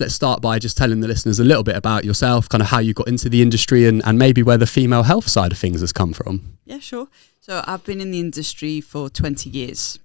let's start by just telling the listeners a little bit about yourself, kind of how you got into the industry and maybe where the female health side of things has come from. Yeah, sure. So I've been in the industry for 20 years.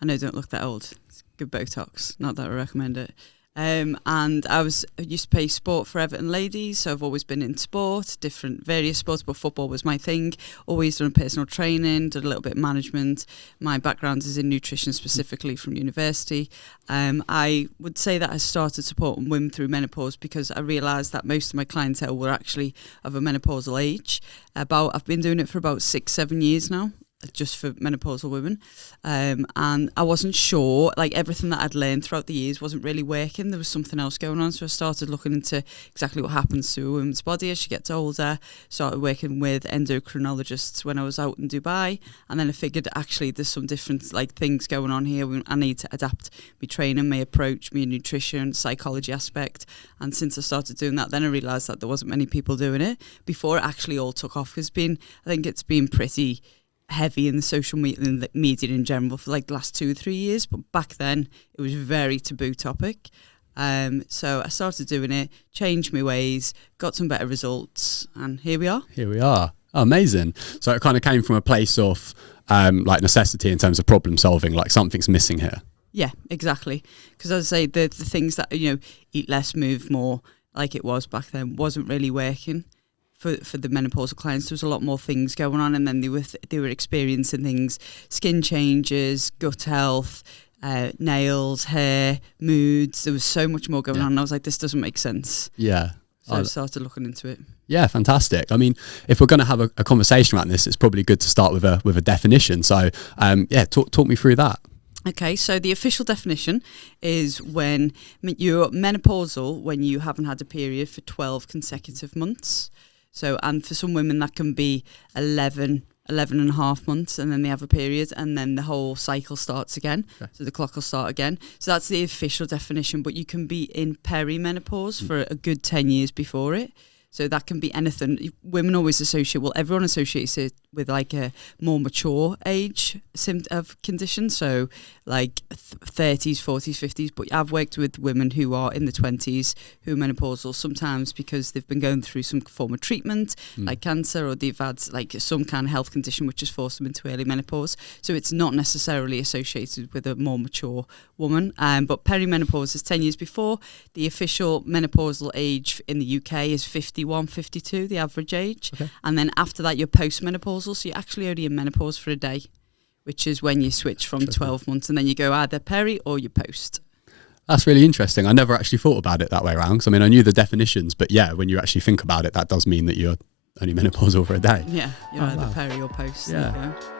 I know, don't look that old. It's good Botox. Not that I recommend it. And I used to play sport for Everton ladies, so I've always been in sport, various sports, but football was my thing. Always done personal training, did a little bit of management. My background is in nutrition, specifically from university. I would say that I started supporting women through menopause because I realised that most of my clientele were actually of a menopausal age. I've been doing it for about 6-7 years now, just for menopausal women, and I wasn't sure, like everything that I'd learned throughout the years wasn't really working. There was something else going on, so I started looking into exactly what happens to a woman's body as she gets older. Started working with endocrinologists when I was out in Dubai, and then I figured actually there's some different like things going on here. I need to adapt my training, my approach, my nutrition, psychology aspect. And since I started doing that, then I realised that there wasn't many people doing it before it actually all took off. I think it's been pretty heavy in the social media in general for like the last 2 or 3 years, but back then it was a very taboo topic. So I started doing it, changed my ways, got some better results, and here we are. Oh, amazing. So it kind of came from a place of like necessity in terms of problem solving, like something's missing here. Yeah, exactly. Because as I say, the things that, eat less, move more, like it was back then, wasn't really working. For the menopausal clients, there was a lot more things going on, and then they were experiencing things, skin changes, gut health, nails, hair, moods. There was so much more going on, and I was like, this doesn't make sense. Yeah. So I started looking into it. Yeah, fantastic. I mean, if we're going to have a conversation around this, it's probably good to start with a definition. So, talk me through that. Okay, so the official definition is when you're menopausal when you haven't had a period for 12 consecutive months. So, and for some women that can be 11 and a half months, and then they have a period, and then the whole cycle starts again. Okay. So the clock will start again. So that's the official definition, but you can be in perimenopause for a good 10 years before it. So that can be anything. Women always everyone associates it with like a more mature age of condition. So like 30s, 40s, 50s. But I've worked with women who are in the 20s who are menopausal, sometimes because they've been going through some form of treatment, like cancer, or they've had like some kind of health condition which has forced them into early menopause. So it's not necessarily associated with a more mature woman. But perimenopause is 10 years before. The official menopausal age in the UK is 51, 52, the average age. Okay. And then after that, you're postmenopausal. So you're actually only in menopause for a day, which is when you switch from 12 months, and then you go either peri or you post. That's really interesting. I never actually thought about it that way around. I mean, I knew the definitions, but yeah, when you actually think about it, that does mean that you're only menopausal for a day. Yeah, you're either peri or post. Yeah. There you go.